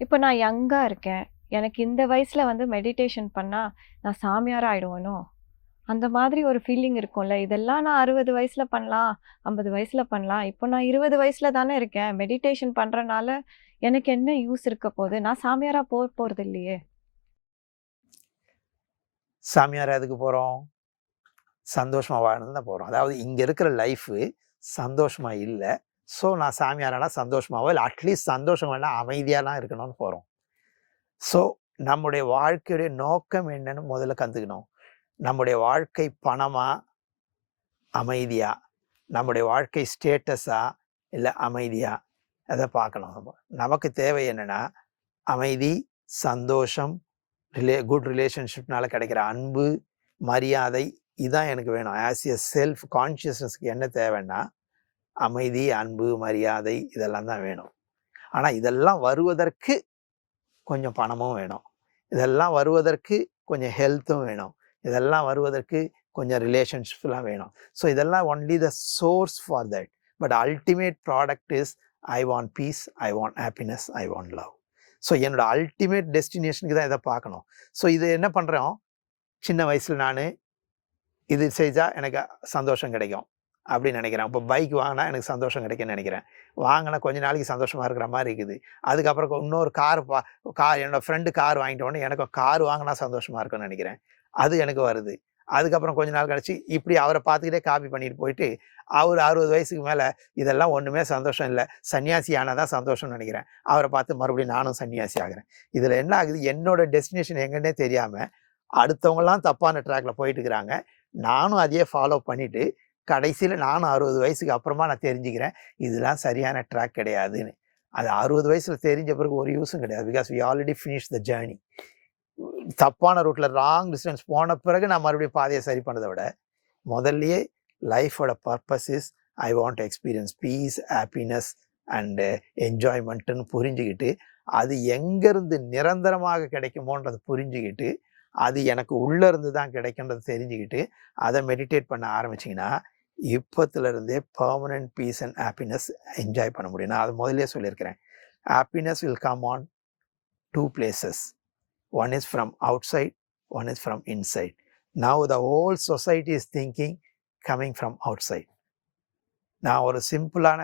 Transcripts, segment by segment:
இப்போ நான் யங்காக இருக்கேன். எனக்கு இந்த வயசில் வந்து மெடிடேஷன் பண்ணால் நான் சாமியாராக ஆகிடுவேனோ அந்த மாதிரி ஒரு ஃபீலிங் இருக்கும்ல. இதெல்லாம் நான் அறுபது வயசில் பண்ணலாம், ஐம்பது வயசில் பண்ணலாம். இப்போ நான் இருபது வயசில் தானே இருக்கேன். மெடிடேஷன் பண்ணுறனால எனக்கு என்ன யூஸ் இருக்க போகுது நான் சாமியாராக போ போகிறது இல்லையே! சாமியார் எதுக்கு போகிறோம் சந்தோஷமாக வாழணும்னு தான் போகிறோம் அதாவது இங்கே இருக்கிற லைஃபு சந்தோஷமாக இல்லை ஸோ நான் சாமியாரானா சந்தோஷமாகவோ இல்லை அட்லீஸ்ட் சந்தோஷம் வேண்டாம் அமைதியாலாம் இருக்கணும்னு போகிறோம் ஸோ நம்முடைய வாழ்க்கையுடைய நோக்கம் என்னன்னு முதல்ல கற்றுக்கணும் நம்முடைய வாழ்க்கை பணமா? அமைதியா? நம்முடைய வாழ்க்கை ஸ்டேட்டஸா? இல்லை அமைதியா? அதை பார்க்கணும் நம்ம. நமக்கு தேவை என்னென்னா அமைதி, சந்தோஷம், ரிலே குட் ரிலேஷன்ஷிப்னால கிடைக்கிற அன்பு, மரியாதை இதுதான் எனக்கு வேணும். ஆஸ் எ செல்ஃப் கான்ஷியஸ்னஸ்க்கு என்ன தேவைன்னா, அமைதி, அன்பு, மரியாதை இதெல்லாம் தான் வேணும். ஆனால் இதெல்லாம் வருவதற்கு கொஞ்சம் பணமும் வேணும். இதெல்லாம் வருவதற்கு கொஞ்சம் ஹெல்த்தும் வேணும். இதெல்லாம் வருவதற்கு கொஞ்சம் ரிலேஷன்ஷிப்லாம் வேணும். ஸோ இதெல்லாம் only the source for that. But ultimate product is I want peace, I want happiness I want love. So என்னோட அல்டிமேட் டெஸ்டினேஷனுக்கு தான் இதை பார்க்கணும். ஸோ இது என்ன பண்ணுறோம் சின்ன வயசில் நான் இது செஞ்சால் எனக்கு சந்தோஷம் கிடைக்கும். அப்படின்னு நினைக்கிறேன். அப்போ பைக் வாங்கினா எனக்கு சந்தோஷம் கிடைக்கும்னு நினைக்கிறேன். வாங்கினா கொஞ்ச நாளைக்கு சந்தோஷமா இருக்கிற மாதிரி இருக்குது. அதுக்கப்புறம் இன்னொரு கார் பா கார் என்னோடய ஃப்ரெண்டு கார் வாங்கிட்டோடனே எனக்கு கார் வாங்கினா சந்தோஷமாக இருக்கும்னு நினைக்கிறேன். அது எனக்கு வருது. அதுக்கப்புறம் கொஞ்ச நாள் கழிச்சு இப்படி அவரை பார்த்துக்கிட்டே காப்பி பண்ணிட்டு போயிட்டு, அவர் அறுபது வயசுக்கு மேலே இதெல்லாம் ஒன்றுமே சந்தோஷம் இல்லை சன்னியாசி ஆனால் தான் சந்தோஷம்னு நினைக்கிறேன். அவரை பார்த்து மறுபடியும் நானும் சன்னியாசி ஆகிறேன் இதில் என்ன ஆகுது? என்னோட டெஸ்டினேஷன் எங்கன்னே தெரியாமல் அடுத்தவங்கலாம் தப்பான ட்ராக்ல போயிட்டு இருக்கிறாங்க. நானும் அதையே ஃபாலோ பண்ணிவிட்டு கடைசியில் நானும் 60 வயசுக்கு அப்புறமா நான் தெரிஞ்சுக்கிறேன். இதெல்லாம் சரியான ட்ராக் கிடையாதுன்னு. அது அறுபது வயசில் தெரிஞ்ச பிறகு ஒரு யூஸும் கிடையாது. Because we already finish the journey தப்பான ரூட்டில் ராங் டிஸ்டன்ஸ் போன பிறகு நான் மறுபடியும் பாதையை சரி பண்ணத விட, முதல்லையே லைஃபோட purpose is I want experience peace, happiness and என்ஜாய்மெண்ட்டுன்னு புரிஞ்சுக்கிட்டு அது எங்கேருந்து நிரந்தரமாக கிடைக்குமோன்றதை புரிஞ்சுக்கிட்டு அது எனக்கு உள்ளேருந்து தான் கிடைக்கும்ன்றத தெரிஞ்சுக்கிட்டு, அதை மெடிடேட் பண்ண ஆரம்பிச்சிங்கன்னா இப்போத்துலேருந்தே permanent peace and happiness enjoy பண்ண முடியும். நான் அது முதலே சொல்லியிருக்கிறேன். Happiness will come on two places one is from outside one is from inside. Now the whole society is thinking coming from outside. நான் ஒரு சிம்பிளான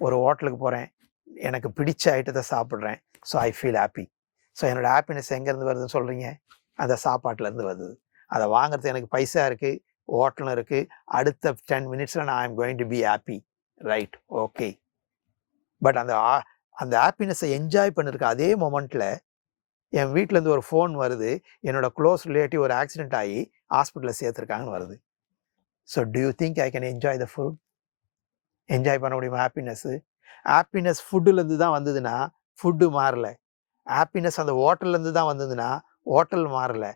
ஒரு ஹோட்டலுக்கு போகிறேன் எனக்கு பிடிச்ச ஐட்டத்தை சாப்பிட்றேன் so I feel happy so என்னோட ஹாப்பினஸ் எங்கேருந்து வருதுன்னு சொல்கிறீங்க அந்த சாப்பாட்டிலேருந்து வருது. அதை வாங்குறதுக்கு எனக்கு பைசா இருக்குது ஹோட்டலும் இருக்குது அடுத்த டென் மினிட்ஸில் நான் I going to be happy right. Okay. But அந்த ஆ அந்த ஹாப்பினஸை என்ஜாய் பண்ணிருக்க அதே மொமெண்ட்டில் என் வீட்டிலேருந்து ஒரு ஃபோன் வருது. என்னோட க்ளோஸ் ரிலேட்டிவ் ஒரு ஆக்சிடென்ட் ஆகி ஹாஸ்பிட்டலில் சேர்த்துருக்காங்கன்னு வருது. So do you think I can enjoy the food? Enjoy பண்ண முடியுமா ஹாப்பினஸ்ஸு ஹாப்பினஸ் ஃபுட்டுலேருந்து தான் வந்ததுன்னா, ஃபுட்டு மாறல. ஹாப்பினஸ் அந்த ஹோட்டல்லேருந்து தான் வந்ததுன்னா, ஹோட்டல் மாறல.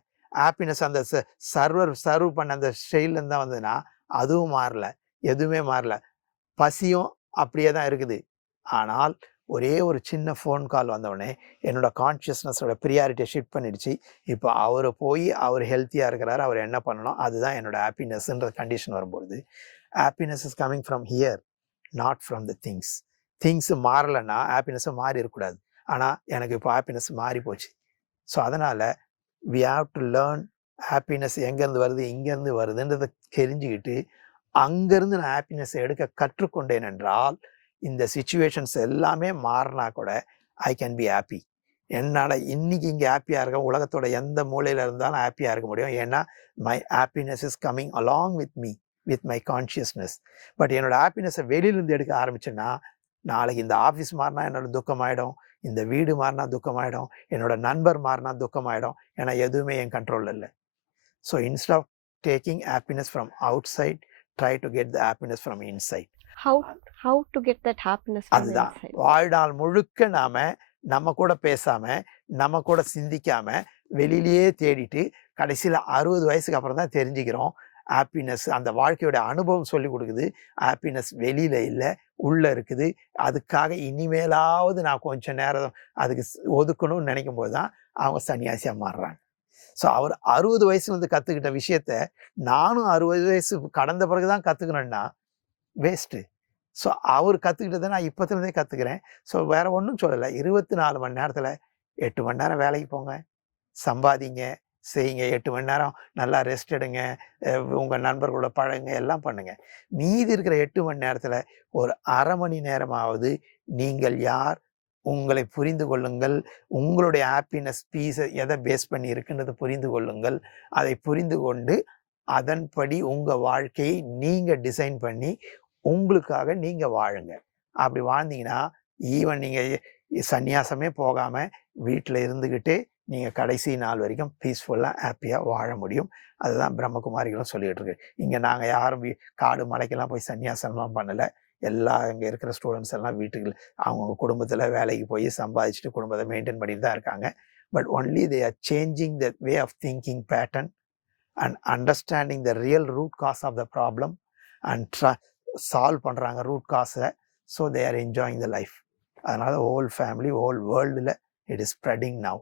ஹாப்பினஸ் அந்த ச சர்வர் சர்வ் பண்ண அந்த ஸ்டைல்லேருந்து தான் வந்ததுன்னா, அதுவும் மாறல. எதுவுமே மாறல. பசியும் அப்படியே தான் இருக்குது. ஆனால், ஒரே ஒரு சின்ன ஃபோன் கால் வந்தவுடனே, என்னோட கான்ஷியஸ்னஸோட ப்ரியாரிட்டியை ஷிஃப்ட் பண்ணிடுச்சு. இப்போ அவர் போய் அவர் ஹெல்த்தியாக இருக்கிறாரு. அவர் என்ன பண்ணணும்? அதுதான் என்னோட ஹாப்பினஸ்ன்ற கண்டிஷன் வரும்பொழுது, happiness is coming from here, not from the things. Things மாறலைன்னா ஹேப்பினஸும் மாறி இருக்கக்கூடாது. ஆனால் எனக்கு இப்போ ஹாப்பினஸ் மாறி போச்சு. ஸோ அதனால் we have to learn happiness எங்கேருந்து வருது, இங்கேருந்து வருதுன்றத தெரிஞ்சுக்கிட்டு, அங்கேருந்து நான் ஹாப்பினஸ் எடுக்க கற்றுக்கொண்டேன் என்றால், இந்த சுச்சுவேஷன்ஸ் எல்லாமே மாறினா கூட, ஐ கேன் பி ஹாப்பி என்னால் இன்னைக்கு இங்கே ஹாப்பியாக இருக்க உலகத்தோட எந்த மூலையில் இருந்தாலும் ஹாப்பியாக இருக்க முடியும். ஏன்னா, my happiness is coming along with me, with my consciousness. But என்னோடய ஹாப்பினஸை வெளியிலருந்து எடுக்க ஆரம்பிச்சேன்னா, நாளைக்கு இந்த ஆஃபீஸ் மாறினா என்னோட துக்கமாயிடும். இந்த வீடு மாறினா துக்கமாயிடும். என்னோட நண்பர் மாறினா துக்கமாயிடும். ஏன்னா எதுவுமே என் கண்ட்ரோல்ல இல்ல. So instead of taking happiness from outside, try to get the happiness from inside. How to get that happiness அதுதான். வாழ்நாள் முழுக்க நாம, நம்ம கூட பேசாம, நம்ம கூட சிந்திக்காம, வெளியிலேயே தேடிட்டு, கடைசியில 60 வயசுக்கு அப்புறம் தான் தெரிஞ்சுக்கிறோம். ஹேப்பினஸ் அந்த வாழ்க்கையோட அனுபவம் சொல்லிக் குடுக்குது. ஹேப்பினஸ் வெளியில இல்ல, உள்ளே இருக்குது. அதுக்காக இனிமேலாவது நான் கொஞ்சம் நேரம் அதுக்கு ஒதுக்கணும்னு நினைக்கும் போது தான், அவங்க சன்னியாசியாக மாறுறாங்க. ஸோ அவர் 60 வயசுலேருந்து கற்றுக்கிட்ட விஷயத்த, நானும் 60 வயசு கடந்த பிறகு தான் கற்றுக்கணுன்னா வேஸ்ட்டு. ஸோ அவர் கற்றுக்கிட்டதை நான் இப்போத்துலேருந்தே கற்றுக்கிறேன் ஸோ வேறு ஒன்றும் சொல்லலை இருபத்தி நாலு மணி நேரத்தில் எட்டு மணி நேரம் வேலைக்கு போங்க சம்பாதிங்க செய்யுங்க. எட்டு மணி நேரம் நல்லா ரெஸ்ட் எடுங்க. உங்கள் நண்பர்களோட பழங்க எல்லாம் பண்ணுங்கள் மீதி இருக்கிற எட்டு மணி நேரத்தில் ஒரு அரை மணி நேரமாவது நீங்கள் யார்? உங்களை புரிந்து கொள்ளுங்கள். உங்களுடைய ஹாப்பினஸ் பீஸை எதை பேஸ் பண்ணி இருக்குன்றதை புரிந்து கொள்ளுங்கள். அதை புரிந்து கொண்டு அதன்படி உங்கள் வாழ்க்கையை நீங்கள் டிசைன் பண்ணி உங்களுக்காக நீங்கள் வாழுங்க. அப்படி வாழ்ந்தீங்கன்னா ஈவன் நீங்கள் சந்நியாசமே போகாமல் வீட்டில் இருந்துக்கிட்டு நீங்கள் கடைசி நாள் வரைக்கும் பீஸ்ஃபுல்லாக ஹாப்பியாக வாழ முடியும். அதுதான் பிரம்மகுமாரிகளும் சொல்லிகிட்டு இருக்கு இங்கே நாங்கள் யாரும் காடு மலைக்கெல்லாம் போய் சன்னியாசம்லாம் பண்ணலை. எல்லா இங்கே இருக்கிற ஸ்டூடெண்ட்ஸ் எல்லாம் வீட்டுக்கு அவங்க குடும்பத்தில் வேலைக்கு போய் சம்பாதிச்சுட்டு குடும்பத்தை மெயின்டைன் பண்ணிட்டு தான் இருக்காங்க. But only they are changing the way of thinking pattern and understanding the real root cause of the problem and try solve பண்ணுறாங்க root காஸை so they are enjoying the life அதனால் ஹோல் ஃபேமிலி ஹோல் வேர்ல்டில் it is spreading now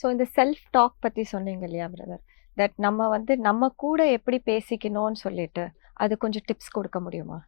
so இந்த self talk பற்றி சொன்னீங்க இல்லையா brother that நம்ம வந்து நம்ம கூட எப்படி பேசிக்கணும்னு சொல்லிட்டு அது கொஞ்சம் டிப்ஸ் கொடுக்க முடியுமா?